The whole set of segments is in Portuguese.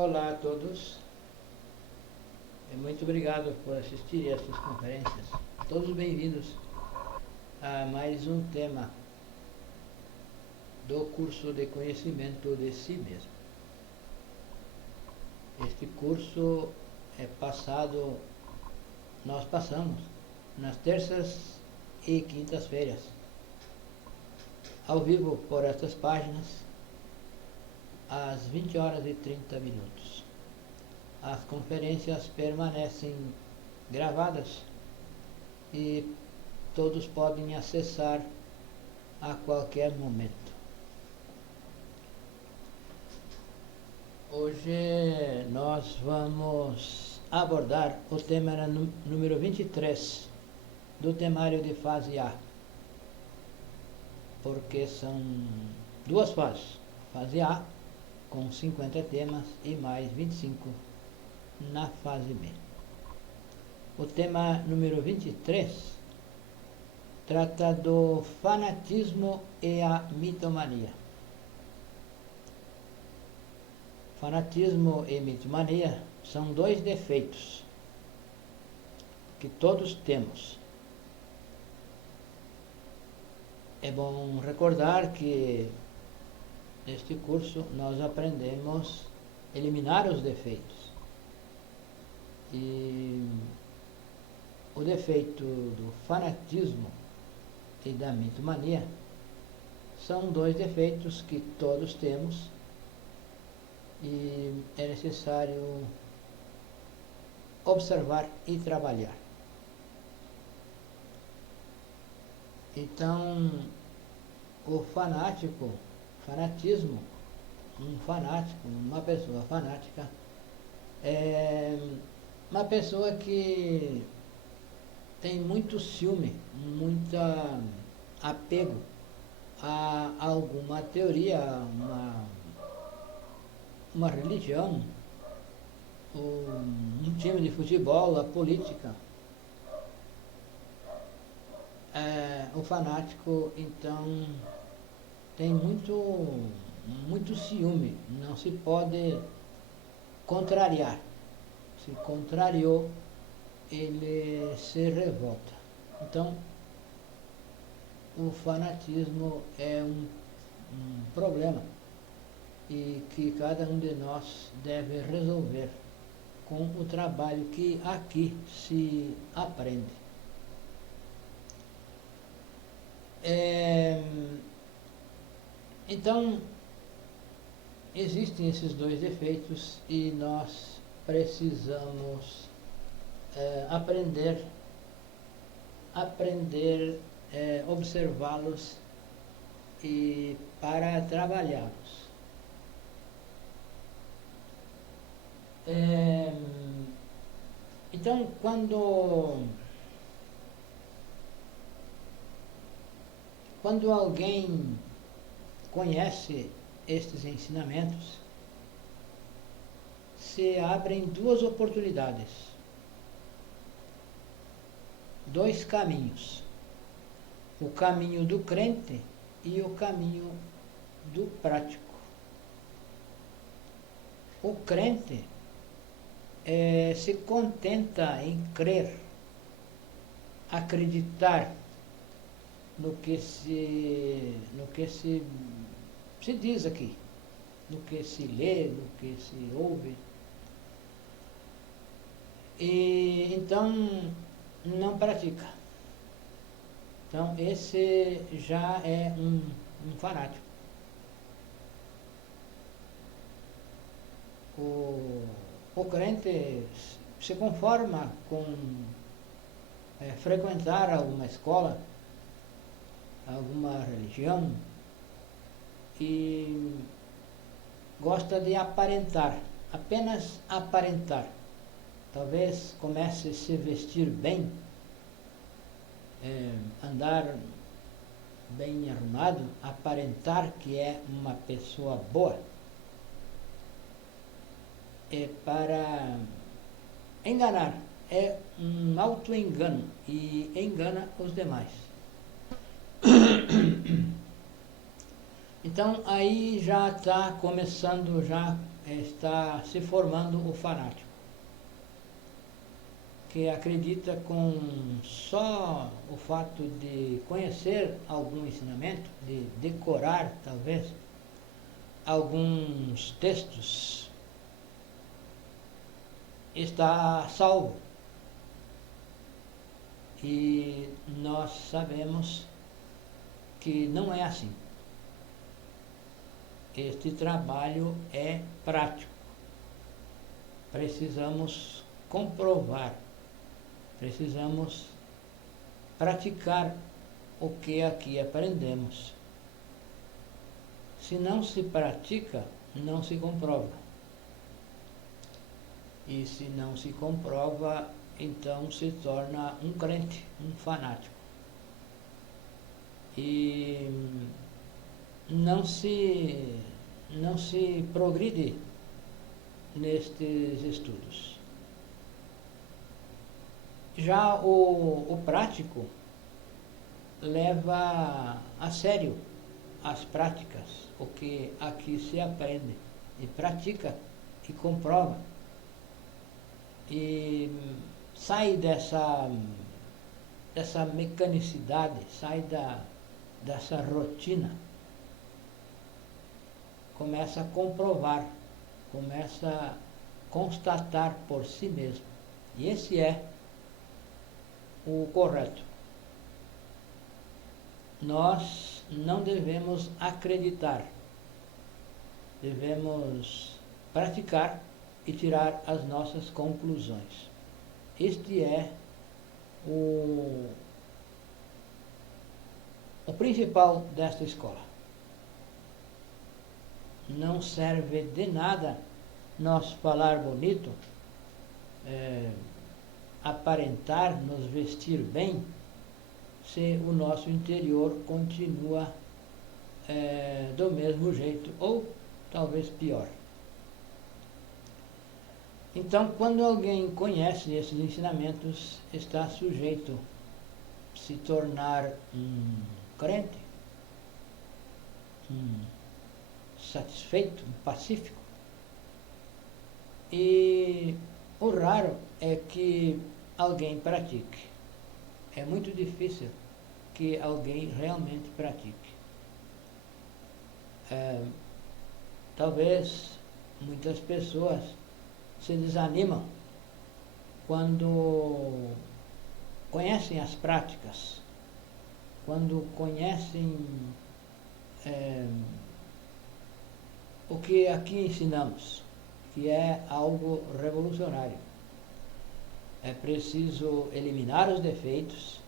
Olá a todos, muito obrigado por assistir a estas conferências. Todos bem-vindos a mais um tema do curso de conhecimento de si mesmo. Este curso nós passamos nas terças e quintas-feiras, ao vivo por estas páginas, às 20 horas e 30 minutos. As conferências permanecem gravadas e todos podem acessar a qualquer momento. Hoje nós vamos abordar o tema número 23 do temário de fase A, porque são duas fases. Fase A com 50 temas e mais 25 na fase B. O tema número 23 trata do fanatismo e a mitomania. Fanatismo e mitomania são dois defeitos que todos temos. É bom recordar que neste curso nós aprendemos a eliminar os defeitos. E o defeito do fanatismo e da mitomania são dois defeitos que todos temos e é necessário observar e trabalhar. Então, o fanatismo, uma pessoa fanática, é uma pessoa que tem muito ciúme, muito apego a alguma teoria, uma religião, um time de futebol, a política. O fanático, então, tem muito ciúme, não se pode contrariar. Se contrariou, ele se revolta. Então, o fanatismo é um problema e que cada um de nós deve resolver com o trabalho que aqui se aprende. Então, existem esses dois defeitos e nós precisamos aprender observá-los e para trabalhá-los. Então, quando alguém conhece estes ensinamentos, se abrem duas oportunidades, dois caminhos: o caminho do crente e o caminho do prático. O crente se contenta em crer, acreditar no que se diz aqui, no que se lê, no que se ouve. E então não pratica. Então esse já é um fanático. O crente se conforma com frequentar alguma escola, alguma religião, e gosta de aparentar, apenas aparentar. Talvez comece a se vestir bem, andar bem arrumado, aparentar que é uma pessoa boa, para enganar. É um auto-engano e engana os demais. Então aí já está começando, já está se formando o fanático, que acredita com só o fato de conhecer algum ensinamento, de decorar talvez alguns textos, está salvo. E nós sabemos que não é assim. Este trabalho é prático. Precisamos comprovar, precisamos praticar o que aqui aprendemos. Se não se pratica, não se comprova. E se não se comprova, então se torna um crente, um fanático. E não se progride nestes estudos. Já o prático leva a sério as práticas, o que aqui se aprende, e pratica e comprova. E sai dessa mecanicidade, sai dessa rotina, começa a comprovar, começa a constatar por si mesmo. E esse é o correto. Nós não devemos acreditar, devemos praticar e tirar as nossas conclusões. Este é o principal desta escola. Não serve de nada nós falar bonito, aparentar, nos vestir bem, se o nosso interior continua do mesmo jeito, ou talvez pior. Então, quando alguém conhece esses ensinamentos, está sujeito a se tornar um crente, um satisfeito, um pacífico. E o raro é que alguém pratique. É muito difícil que alguém realmente pratique. Talvez muitas pessoas se desanimam quando conhecem as práticas, quando conhecem o que aqui ensinamos, que é algo revolucionário. É preciso eliminar os defeitos,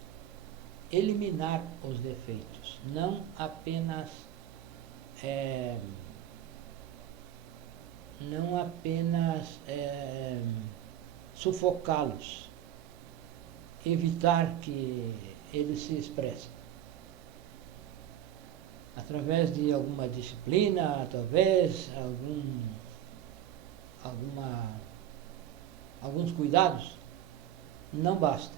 não apenas sufocá-los, evitar que eles se expressem. Através de alguma disciplina, talvez, alguns cuidados, não basta.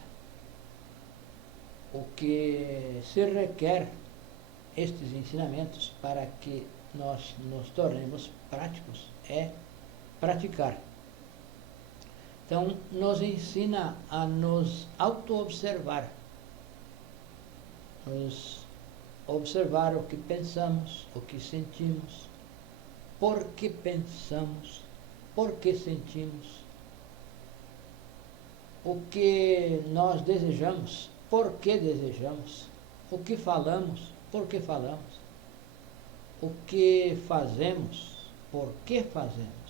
O que se requer estes ensinamentos para que nós nos tornemos práticos é praticar. Então, nos ensina a nos auto-observar, observar o que pensamos, o que sentimos, por que pensamos, por que sentimos, o que nós desejamos, por que desejamos, o que falamos, por que falamos, o que fazemos, por que fazemos.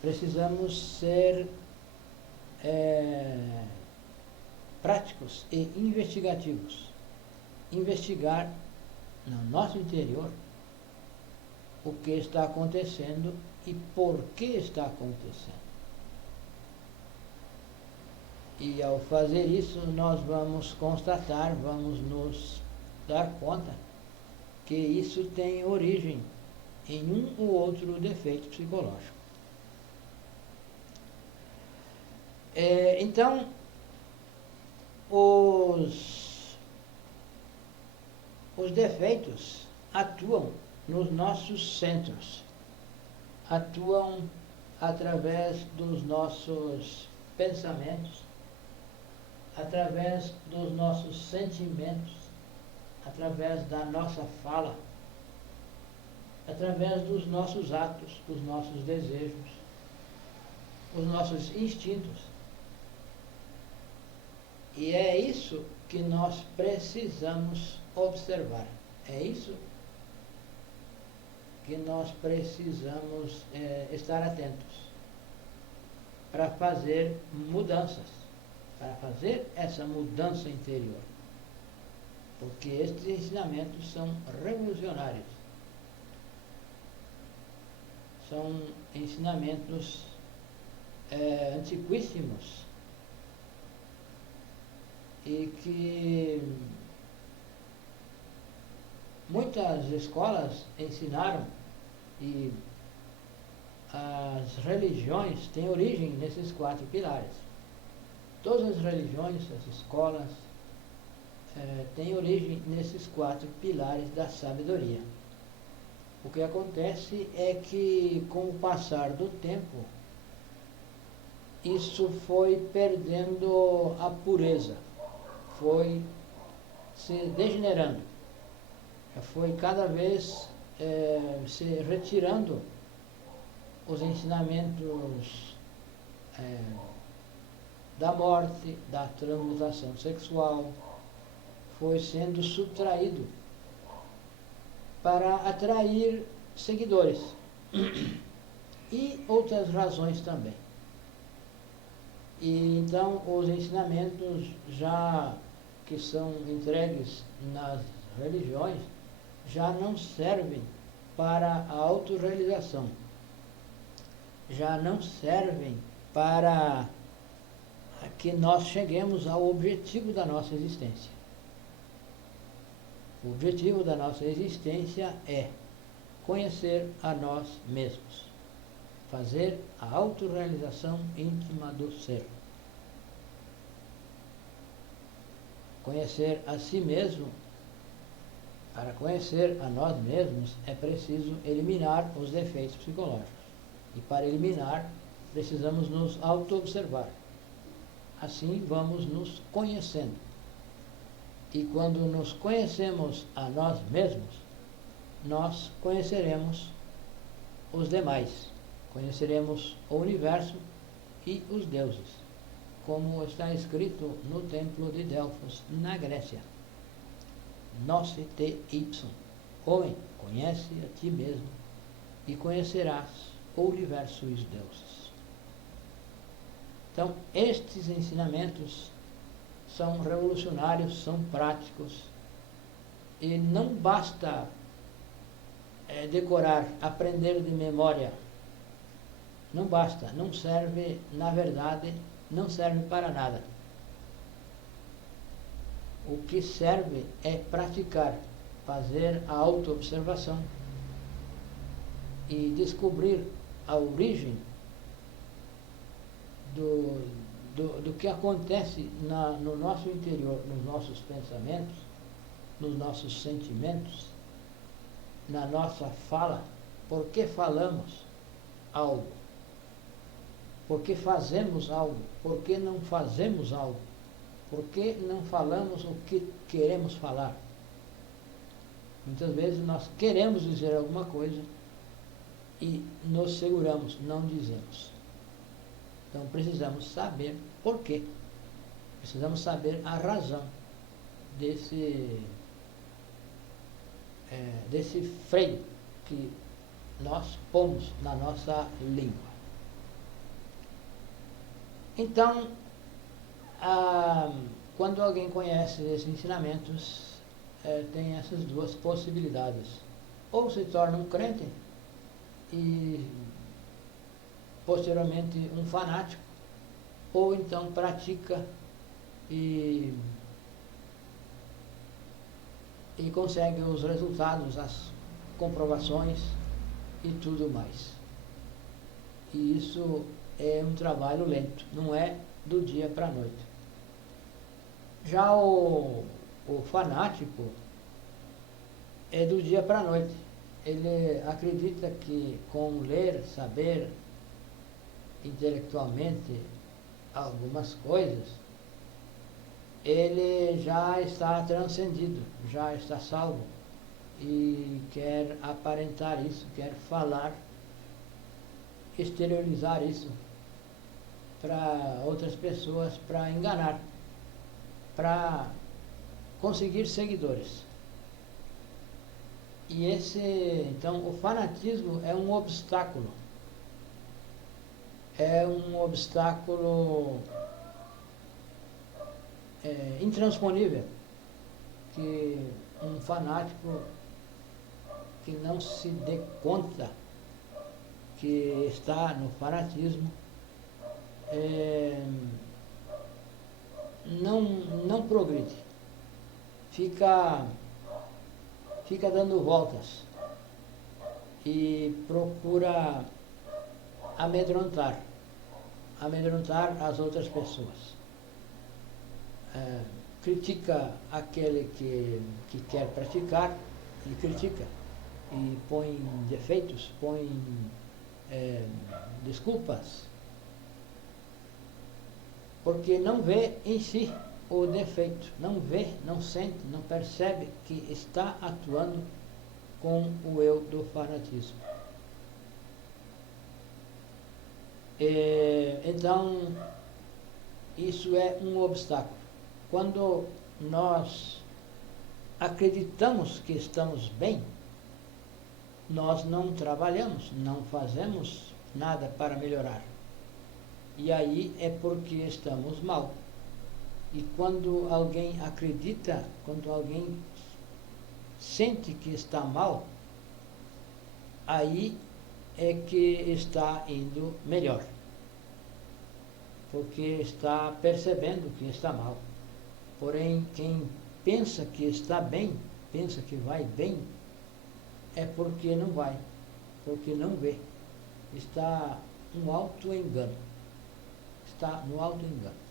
Precisamos ser práticos e investigativos. Investigar no nosso interior o que está acontecendo e por que está acontecendo. E ao fazer isso, nós vamos constatar, vamos nos dar conta que isso tem origem em um ou outro defeito psicológico. Então, os defeitos atuam nos nossos centros, atuam através dos nossos pensamentos, através dos nossos sentimentos, através da nossa fala, através dos nossos atos, dos nossos desejos, os nossos instintos. E é isso que nós precisamos observar. É isso que nós precisamos estar atentos para fazer mudanças, para fazer essa mudança interior. Porque estes ensinamentos são revolucionários. São ensinamentos antiquíssimos e que muitas escolas ensinaram, e as religiões têm origem nesses 4 pilares. Todas as religiões, as escolas, têm origem nesses 4 pilares da sabedoria. O que acontece é que, com o passar do tempo, isso foi perdendo a pureza, foi se degenerando, foi cada vez se retirando os ensinamentos da morte, da transmutação sexual, foi sendo subtraído para atrair seguidores e outras razões também. E então os ensinamentos já que são entregues nas religiões já não servem para a autorrealização, já não servem para que nós cheguemos ao objetivo da nossa existência. O objetivo da nossa existência é conhecer a nós mesmos, fazer a autorrealização íntima do ser. Conhecer a si mesmo. Para conhecer a nós mesmos é preciso eliminar os defeitos psicológicos. E para eliminar, precisamos nos auto-observar. Assim vamos nos conhecendo. E quando nos conhecemos a nós mesmos, nós conheceremos os demais. Conheceremos o universo e os deuses, como está escrito no templo de Delfos, na Grécia. Gnosse te ipsum. Homem, conhece a ti mesmo e conhecerás o universo e os deuses. Então, estes ensinamentos são revolucionários, são práticos, e não basta decorar, aprender de memória. Não basta, não serve, na verdade, não serve para nada. O que serve é praticar, fazer a auto-observação e descobrir a origem do que acontece no nosso interior, nos nossos pensamentos, nos nossos sentimentos, na nossa fala. Por que falamos algo? Por que fazemos algo? Por que não fazemos algo? Por que não falamos o que queremos falar? Muitas vezes nós queremos dizer alguma coisa e nos seguramos, não dizemos. Então precisamos saber por quê. Precisamos saber a razão desse freio que nós pomos na nossa língua. Então, quando alguém conhece esses ensinamentos, tem essas duas possibilidades. Ou se torna um crente e posteriormente um fanático, ou então pratica e consegue os resultados, as comprovações e tudo mais. E isso é um trabalho lento, não é do dia para a noite. Já o fanático, é do dia para a noite. Ele acredita que com ler, saber intelectualmente algumas coisas, ele já está transcendido, já está salvo e quer aparentar isso, quer falar, exteriorizar isso para outras pessoas, para enganar, para conseguir seguidores. E então, o fanatismo é um obstáculo. É um obstáculo intransponível, que um fanático que não se dê conta que está no fanatismo não progride, fica dando voltas e procura amedrontar as outras pessoas. Critica aquele que quer praticar, e critica, e põe defeitos, põe desculpas, porque não vê em si o defeito, não vê, não sente, não percebe que está atuando com o eu do fanatismo. Então, isso é um obstáculo. Quando nós acreditamos que estamos bem, nós não trabalhamos, não fazemos nada para melhorar. E aí é porque estamos mal. E quando alguém acredita, quando alguém sente que está mal, aí é que está indo melhor. Porque está percebendo que está mal. Porém, quem pensa que está bem, pensa que vai bem, é porque não vai, porque não vê. Está no auto-engano. Está no auto-engano.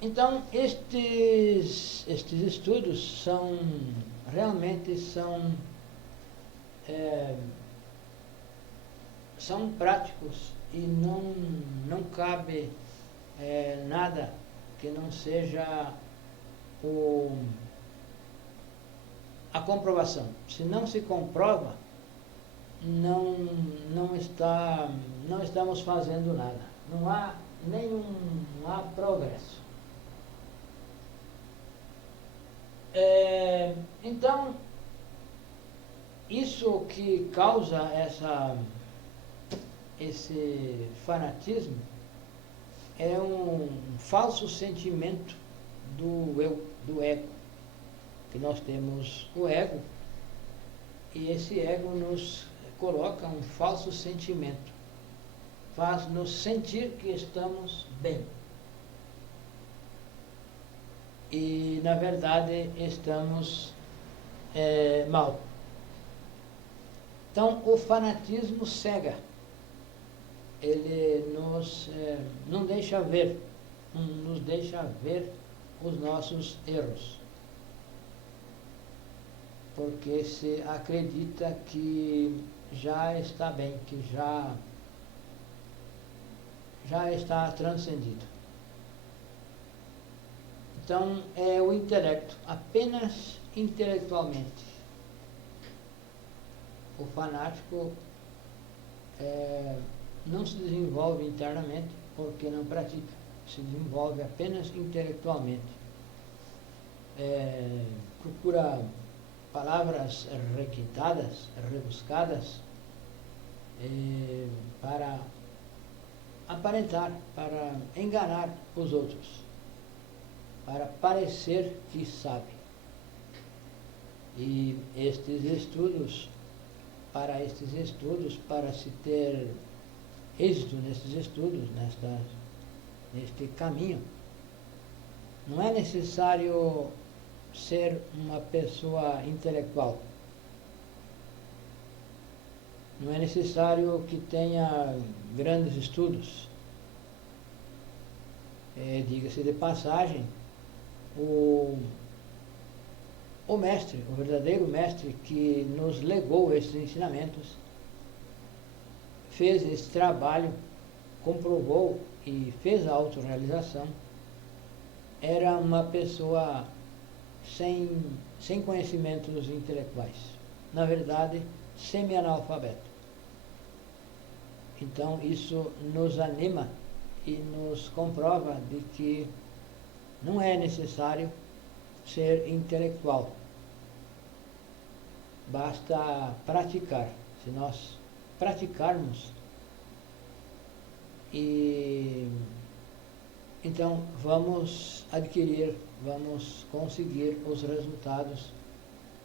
Então, estes estudos realmente são práticos e não cabe nada que não seja a comprovação. Se não se comprova, não estamos fazendo nada. Não há progresso. Então, isso que causa esse fanatismo é um falso sentimento do eu, do ego. Que nós temos o ego, e esse ego nos coloca um falso sentimento, faz-nos sentir que estamos bem. E, na verdade, estamos mal. Então, o fanatismo cega. Ele não deixa ver, nos deixa ver os nossos erros. Porque se acredita que já está bem, que já está transcendido. Então, é o intelecto, apenas intelectualmente. O fanático não se desenvolve internamente porque não pratica, se desenvolve apenas intelectualmente. Procura palavras requintadas, rebuscadas, para aparentar, para enganar os outros, para parecer que sabe. E para se ter êxito nesses estudos, neste caminho, não é necessário ser uma pessoa intelectual. Não é necessário que tenha grandes estudos. Diga-se de passagem, o mestre, o verdadeiro mestre que nos legou esses ensinamentos, fez esse trabalho, comprovou e fez a autorrealização, era uma pessoa sem conhecimentos intelectuais. Na verdade, semi-analfabeto. Então, isso nos anima e nos comprova de que não é necessário ser intelectual. Basta praticar. Se nós praticarmos, então vamos adquirir, vamos conseguir os resultados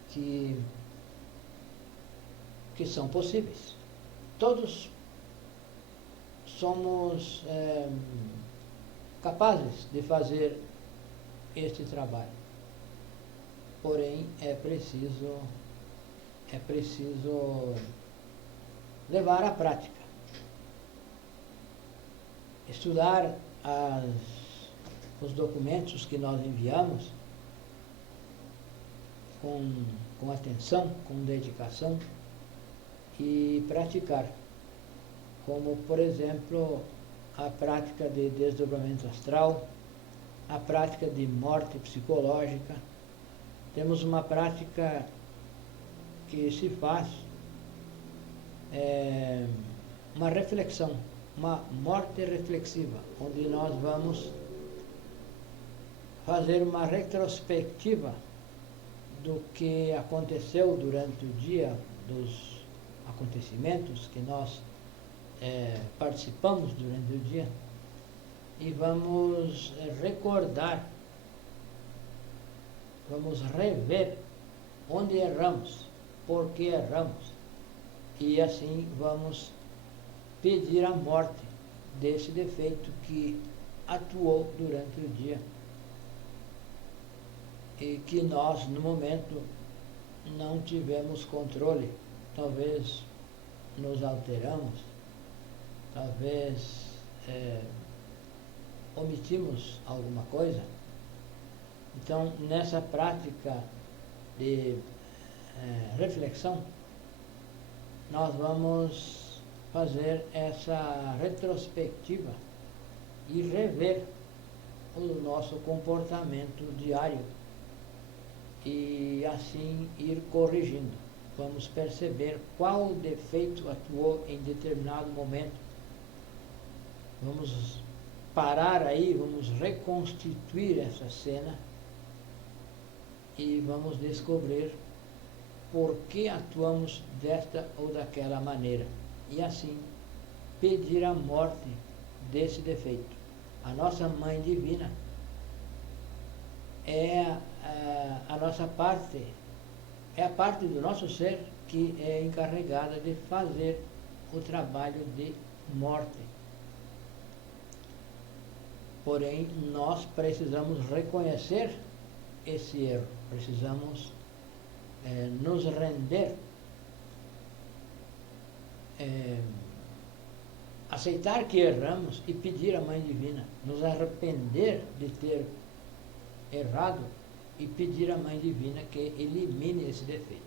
que são possíveis. Todos somos capazes de fazer este trabalho. Porém, é preciso levar à prática. Estudar os documentos que nós enviamos com atenção, com dedicação e praticar. Como, por exemplo, a prática de desdobramento astral, a prática de morte psicológica. Temos uma prática que se faz uma reflexão, uma morte reflexiva, onde nós vamos fazer uma retrospectiva do que aconteceu durante o dia, dos acontecimentos que nós participamos durante o dia, e vamos recordar, vamos rever onde erramos, por que erramos, e assim vamos pedir a morte desse defeito que atuou durante o dia e que nós, no momento, não tivemos controle. Talvez nos alteramos, talvez omitimos alguma coisa. Então, nessa prática de reflexão, nós vamos fazer essa retrospectiva e rever o nosso comportamento diário e assim ir corrigindo. Vamos perceber qual defeito atuou em determinado momento. Vamos parar aí, vamos reconstituir essa cena e vamos descobrir por que atuamos desta ou daquela maneira. E assim pedir a morte desse defeito. A nossa Mãe Divina é a nossa parte, é a parte do nosso ser que é encarregada de fazer o trabalho de morte. Porém, nós precisamos reconhecer esse erro, precisamos nos render, aceitar que erramos e pedir à Mãe Divina, nos arrepender de ter errado e pedir à Mãe Divina que elimine esse defeito.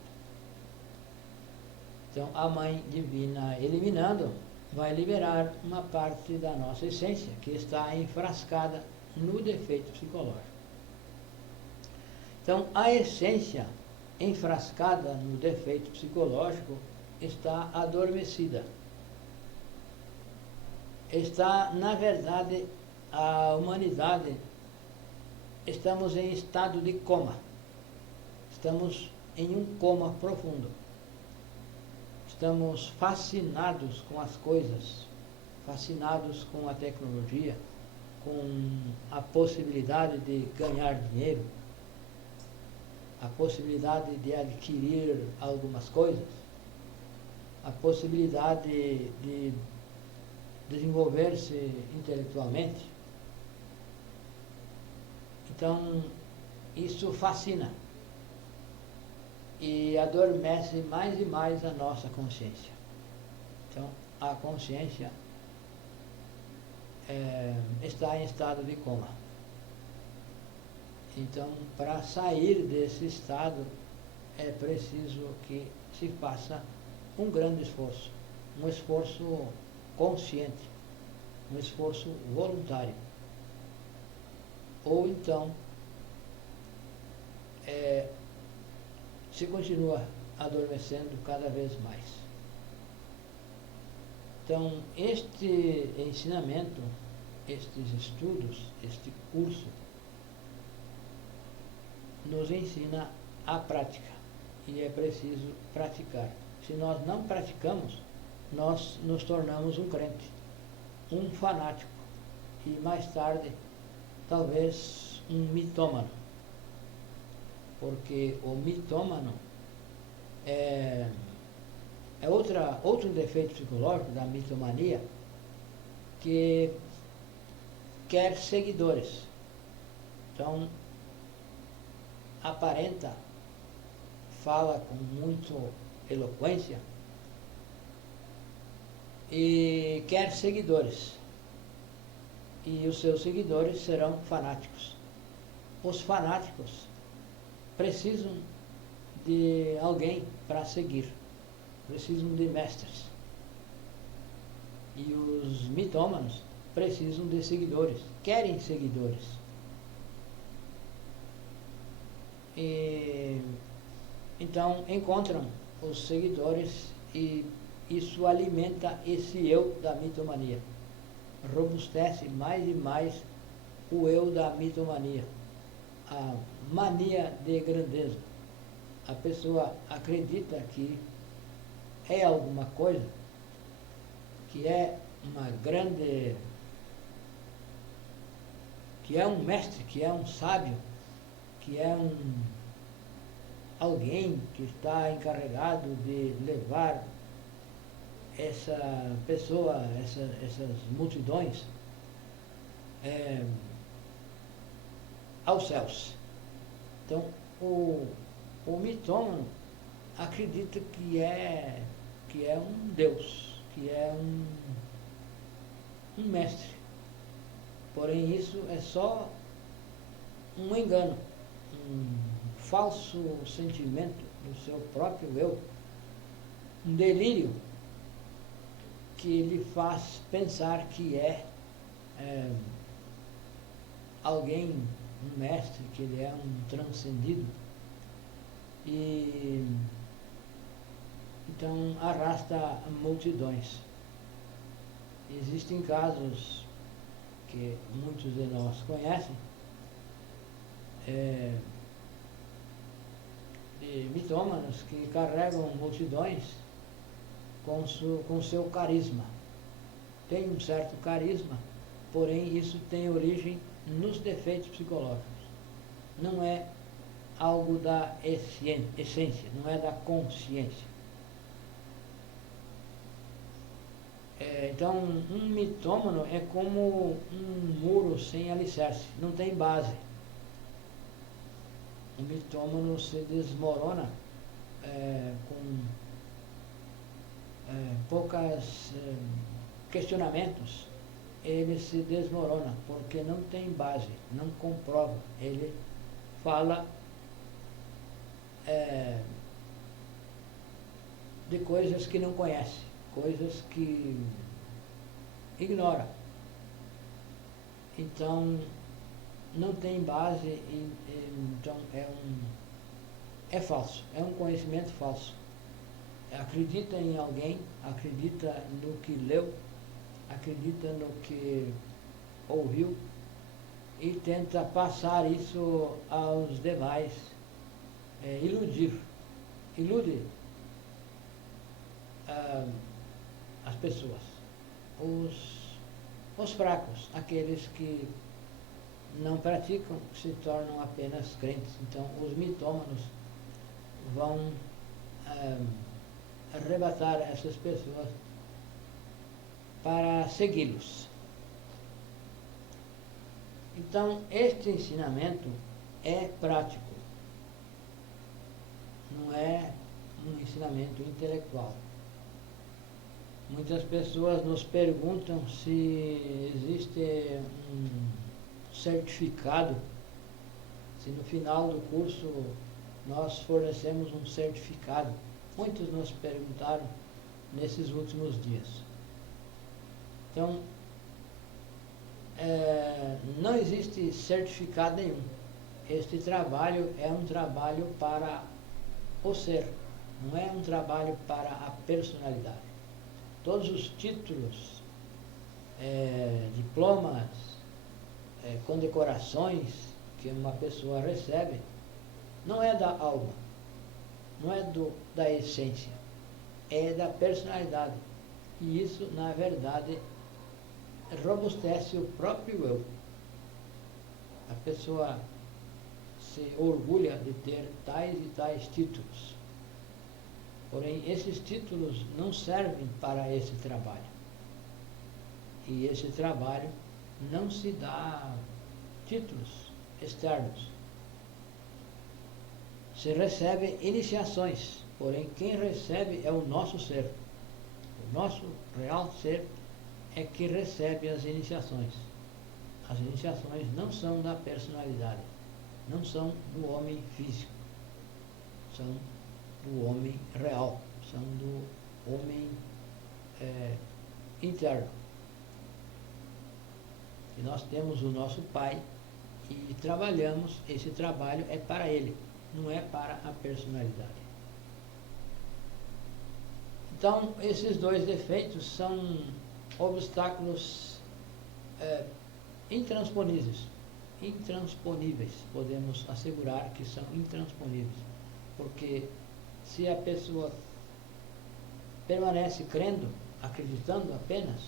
Então, a Mãe Divina eliminando, vai liberar uma parte da nossa essência que está enfrascada no defeito psicológico. Então, a essência enfrascada no defeito psicológico está adormecida. Está, na verdade, a humanidade, estamos em estado de coma. Estamos em um coma profundo. Estamos fascinados com as coisas, fascinados com a tecnologia, com a possibilidade de ganhar dinheiro, a possibilidade de adquirir algumas coisas, a possibilidade de desenvolver-se intelectualmente. Então, isso fascina e adormece mais e mais a nossa consciência. Então, a consciência está em estado de coma. Então, para sair desse estado, é preciso que se faça um grande esforço, um esforço consciente, um esforço voluntário. Ou então, se continua adormecendo cada vez mais. Então, este ensinamento, estes estudos, este curso, nos ensina a prática, e é preciso praticar. Se nós não praticamos, nós nos tornamos um crente, um fanático, e mais tarde, talvez um mitômano. Porque o mitômano é outro defeito psicológico da mitomania, que quer seguidores. Então, aparenta, fala com muita eloquência e quer seguidores. E os seus seguidores serão fanáticos. Os fanáticos precisam de alguém para seguir, precisam de mestres. E os mitômanos precisam de seguidores, querem seguidores. E então encontram os seguidores e isso alimenta esse eu da mitomania. Robustece mais e mais o eu da mitomania, a mania de grandeza. A pessoa acredita que é alguma coisa, que é uma grande, que é um mestre, que é um sábio, que é alguém que está encarregado de levar essa pessoa, essas multidões aos céus. Então, o mitômano acredita que é um Deus, que é um mestre. Porém, isso é só um engano, um falso sentimento do seu próprio eu, um delírio que lhe faz pensar que é alguém, um mestre, que ele é um transcendido. E então arrasta multidões. Existem casos que muitos de nós conhecem, de mitômanos que carregam multidões com seu carisma. Tem um certo carisma, porém isso tem origem nos defeitos psicológicos. Não é algo da essência, não é da consciência. Então, um mitômano é como um muro sem alicerce, não tem base. O mitômano se desmorona com poucos questionamentos. Ele se desmorona porque não tem base, não comprova. Ele fala de coisas que não conhece, coisas que ignora. Então, não tem base, então é falso, é um conhecimento falso. Acredita em alguém, acredita no que leu, acredita no que ouviu e tenta passar isso aos demais, ilude as pessoas, os fracos, aqueles que não praticam, se tornam apenas crentes. Então, os mitômanos vão arrebatar essas pessoas para segui-los. Então, este ensinamento é prático, não é um ensinamento intelectual. Muitas pessoas nos perguntam se existe um certificado, se no final do curso nós fornecemos um certificado. Muitos nos perguntaram nesses últimos dias. Então, não existe certificado nenhum. Este trabalho é um trabalho para o ser, não é um trabalho para a personalidade. Todos os títulos, diplomas, condecorações que uma pessoa recebe, não é da alma, não é da essência, é da personalidade. E isso, na verdade, robustece o próprio eu. A pessoa se orgulha de ter tais e tais títulos. Porém, esses títulos não servem para esse trabalho. E esse trabalho não se dá títulos externos. Se recebe iniciações, porém quem recebe é o nosso ser. O nosso real ser é que recebe as iniciações. As iniciações não são da personalidade, não são do homem físico, são do homem real, são do homem interno. E nós temos o nosso Pai e trabalhamos, esse trabalho é para Ele, não é para a personalidade. Então, esses dois defeitos são obstáculos intransponíveis, podemos assegurar que são intransponíveis, porque se a pessoa permanece crendo, acreditando apenas,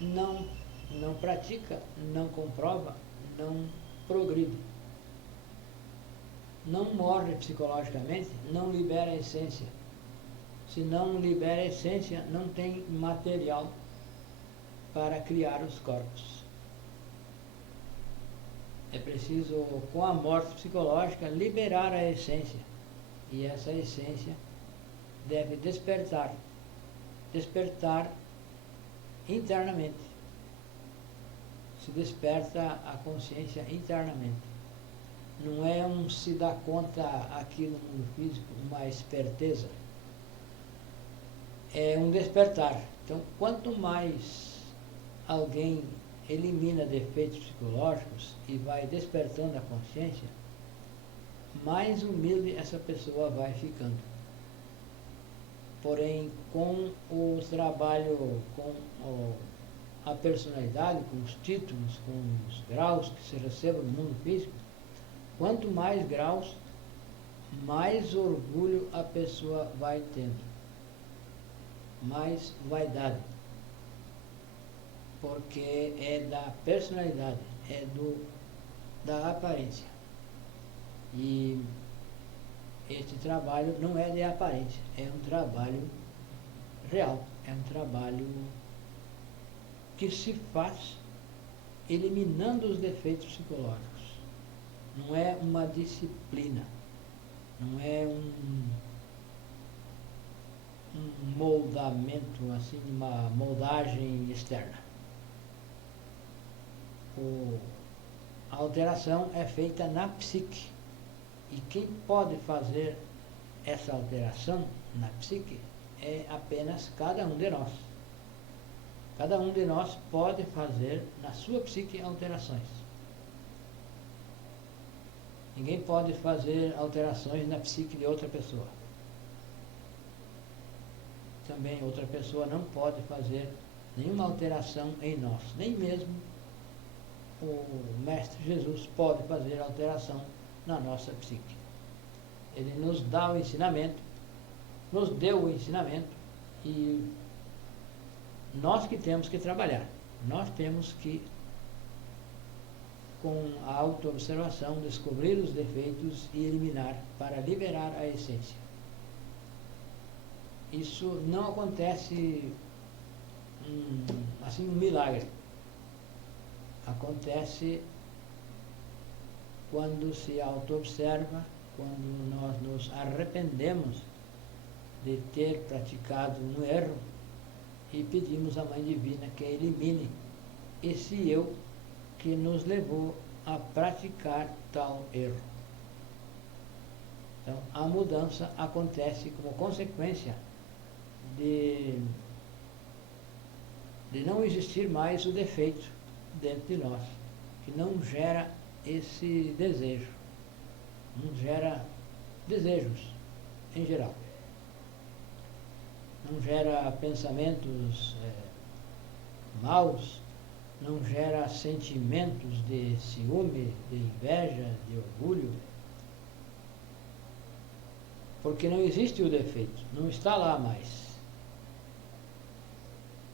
não pratica, não comprova, não progride, não morre psicologicamente, não libera a essência. Se não libera a essência, não tem material para criar os corpos. É preciso, com a morte psicológica, liberar a essência. E essa essência deve despertar internamente. Se desperta a consciência internamente. Não é se dar conta aqui no mundo físico, uma esperteza. É um despertar. Então, quanto mais alguém elimina defeitos psicológicos e vai despertando a consciência, mais humilde essa pessoa vai ficando. Porém, com o trabalho, com a personalidade, com os títulos, com os graus que se recebem no mundo físico, quanto mais graus, mais orgulho a pessoa vai tendo, mais vaidade, porque é da personalidade, é da aparência. E este trabalho não é de aparência, é um trabalho real, é um trabalho que se faz eliminando os defeitos psicológicos. Não é uma disciplina, não é um moldamento, assim, uma moldagem externa. A alteração é feita na psique. E quem pode fazer essa alteração na psique é apenas cada um de nós. Cada um de nós pode fazer na sua psique alterações. Ninguém pode fazer alterações na psique de outra pessoa. Também outra pessoa não pode fazer nenhuma alteração em nós. Nem mesmo o Mestre Jesus pode fazer alteração na nossa psique. Ele nos dá o ensinamento, nos deu o ensinamento e nós que temos que trabalhar. Nós temos que, com a autoobservação, descobrir os defeitos e eliminar para liberar a essência. Isso não acontece assim um milagre. Acontece quando se auto-observa, quando nós nos arrependemos de ter praticado um erro e pedimos à Mãe Divina que elimine esse eu que nos levou a praticar tal erro. Então, a mudança acontece como consequência de não existir mais o defeito dentro de nós, que não gera esse desejo, não gera desejos em geral, não gera pensamentos maus, não gera sentimentos de ciúme, de inveja, de orgulho, porque não existe o defeito, não está lá mais.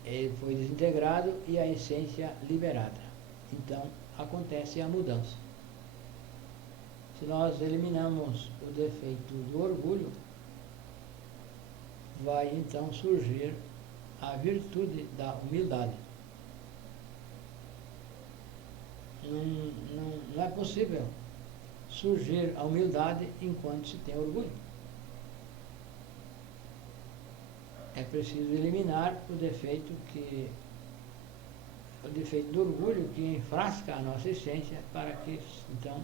Ele foi desintegrado e a essência liberada. Então, acontece a mudança. Se nós eliminamos o defeito do orgulho, vai então surgir a virtude da humildade. Não é possível surgir a humildade enquanto se tem orgulho. É preciso eliminar o defeito do orgulho que enfrasca a nossa essência para que então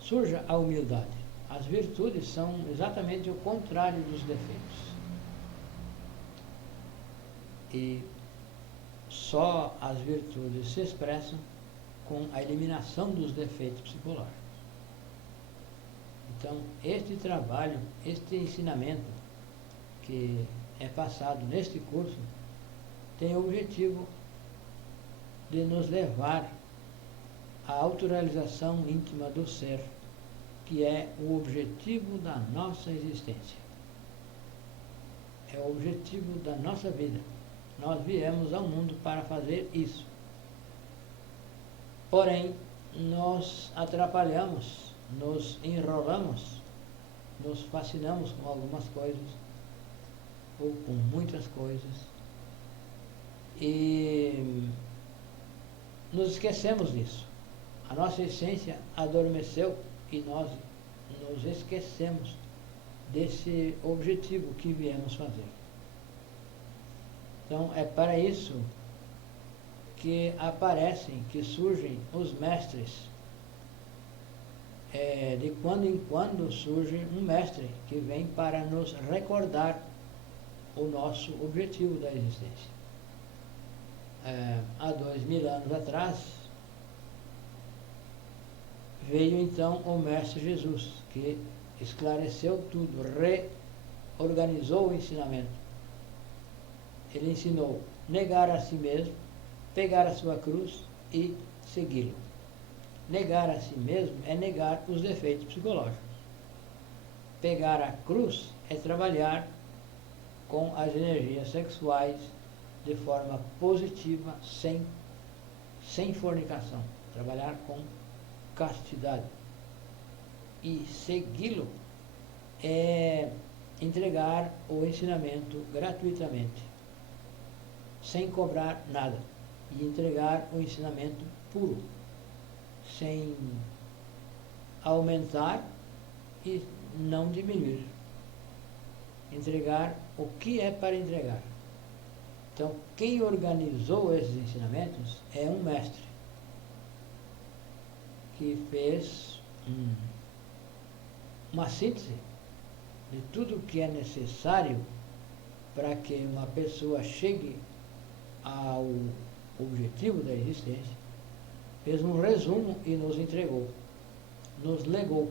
surja a humildade. As virtudes são exatamente o contrário dos defeitos. E só as virtudes se expressam com a eliminação dos defeitos psicológicos. Então, este trabalho, este ensinamento que é passado neste curso, tem o objetivo de nos levar à autorrealização íntima do ser, que é o objetivo da nossa existência. É o objetivo da nossa vida. Nós viemos ao mundo para fazer isso. Porém, nós atrapalhamos, nos enrolamos, nos fascinamos com algumas coisas, ou com muitas coisas, e nos esquecemos disso. A nossa essência adormeceu e nós nos esquecemos desse objetivo que viemos fazer. Então, é para isso que aparecem, que surgem os mestres. De quando em quando surge um mestre que vem para nos recordar o nosso objetivo da existência. Há 2000 anos atrás, veio então o Mestre Jesus, que esclareceu tudo, reorganizou o ensinamento. Ele ensinou negar a si mesmo, pegar a sua cruz e segui-lo. Negar a si mesmo é negar os defeitos psicológicos. Pegar a cruz é trabalhar com as energias sexuais de forma positiva, sem fornicação. Trabalhar com castidade. E segui-lo é entregar o ensinamento gratuitamente, sem cobrar nada, e entregar o ensinamento puro, sem aumentar e não diminuir. Entregar o que é para entregar. Então, quem organizou esses ensinamentos é um mestre que fez uma síntese de tudo o que é necessário para que uma pessoa chegue ao objetivo da existência, fez um resumo e nos entregou, nos legou.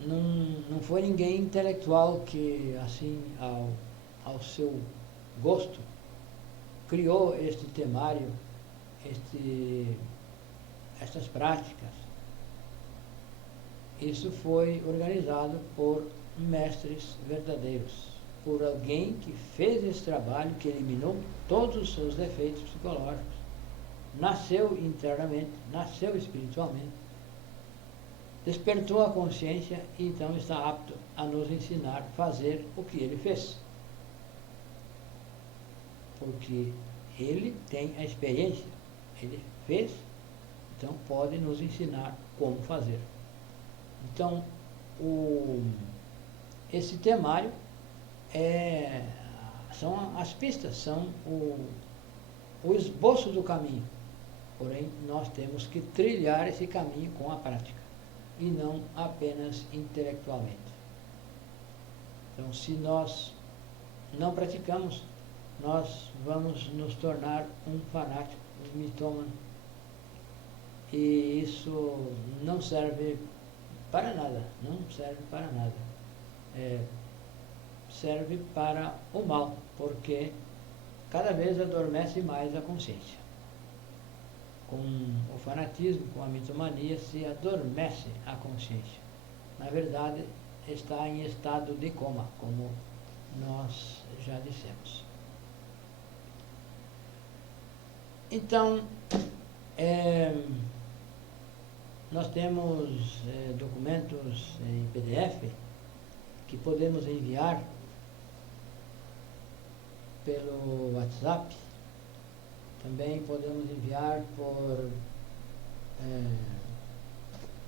Não foi ninguém intelectual que, assim, ao seu gosto, criou este temário, estas práticas. Isso foi organizado por mestres verdadeiros, por alguém que fez esse trabalho, que eliminou todos os seus defeitos psicológicos, nasceu internamente, nasceu espiritualmente, despertou a consciência e então está apto a nos ensinar a fazer o que ele fez. Porque ele tem a experiência, ele fez, então pode nos ensinar como fazer. Então, esse temário são as pistas, são o esboço do caminho. Porém, nós temos que trilhar esse caminho com a prática, e não apenas intelectualmente. Então, se nós não praticamos, nós vamos nos tornar um fanático, um mitômano, e isso não serve para nada, não serve para nada. Serve para o mal, porque cada vez adormece mais a consciência. Com o fanatismo, com a mitomania, se adormece a consciência. Na verdade, está em estado de coma, como nós já dissemos. Então, nós temos documentos em PDF que podemos enviar pelo WhatsApp. Também podemos enviar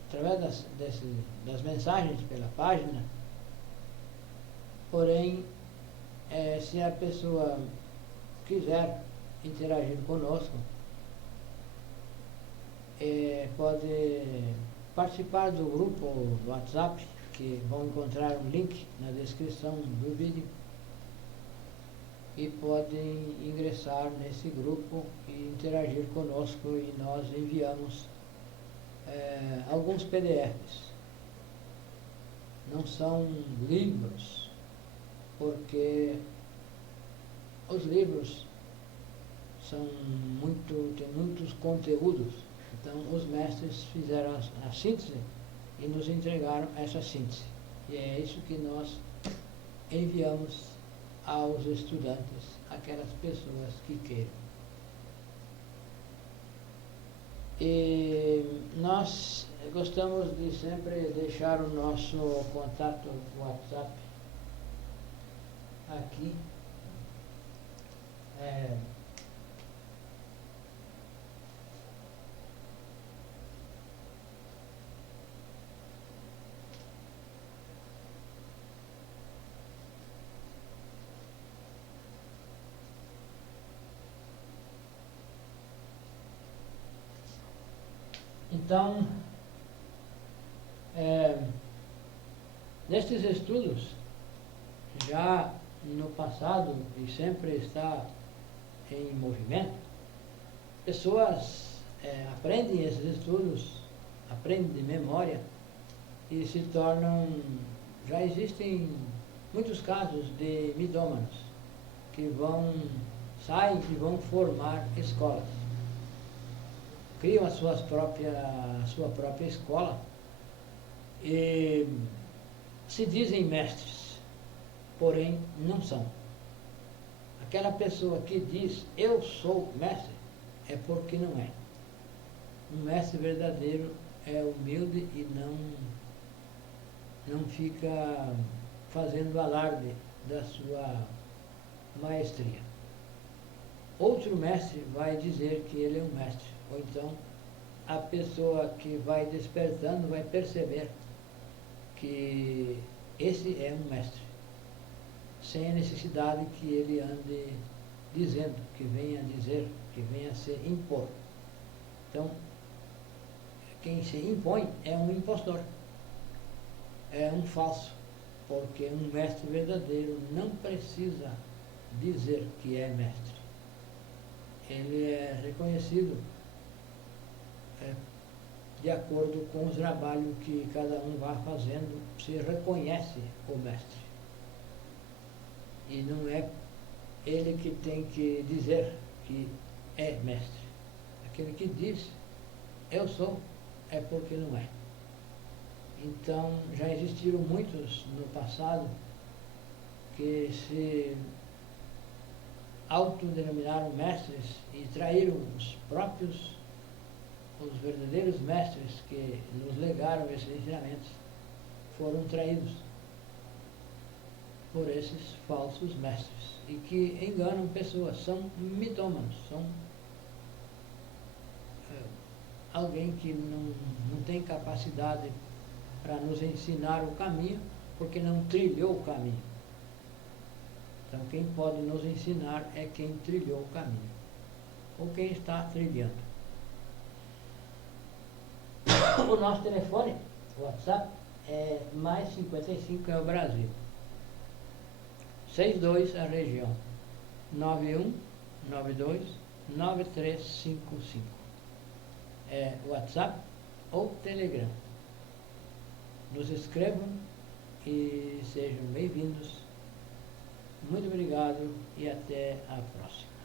através das mensagens pela página. Porém, se a pessoa quiser interagir conosco, pode participar do grupo do WhatsApp, que vão encontrar um link na descrição do vídeo, e podem ingressar nesse grupo e interagir conosco, e nós enviamos alguns PDFs. Não são livros, porque os livros têm muitos conteúdos. Então, os mestres fizeram a síntese e nos entregaram essa síntese. E é isso que nós enviamos aos estudantes, aquelas pessoas que queiram. E nós gostamos de sempre deixar o nosso contato WhatsApp aqui. Então, nestes estudos, já no passado e sempre está em movimento, pessoas aprendem esses estudos, aprendem de memória e se tornam... Já existem muitos casos de midômanos que saem e vão formar escolas. Criam a sua própria escola e se dizem mestres, porém não são. Aquela pessoa que diz eu sou mestre é porque não é. Um mestre verdadeiro é humilde e não fica fazendo alarde da sua maestria. Outro mestre vai dizer que ele é um mestre. Ou então, a pessoa que vai despertando vai perceber que esse é um mestre, sem a necessidade que ele ande dizendo, que venha dizer, que venha se impor. Então, quem se impõe é um impostor, é um falso, porque um mestre verdadeiro não precisa dizer que é mestre. Ele é reconhecido de acordo com o trabalho que cada um vai fazendo, se reconhece o mestre. E não é ele que tem que dizer que é mestre. Aquele que diz, eu sou, é porque não é. Então, já existiram muitos no passado que se autodenominaram mestres e traíram os verdadeiros mestres que nos legaram esses ensinamentos, foram traídos por esses falsos mestres e que enganam pessoas, são mitômanos, são alguém que não tem capacidade para nos ensinar o caminho, porque não trilhou o caminho. Então, quem pode nos ensinar é quem trilhou o caminho. ou quem está trilhando. O nosso telefone, o WhatsApp, é mais 55, é o Brasil. 62 a região. 91929355. É WhatsApp ou Telegram. Nos escrevam e sejam bem-vindos. Muito obrigado e até a próxima.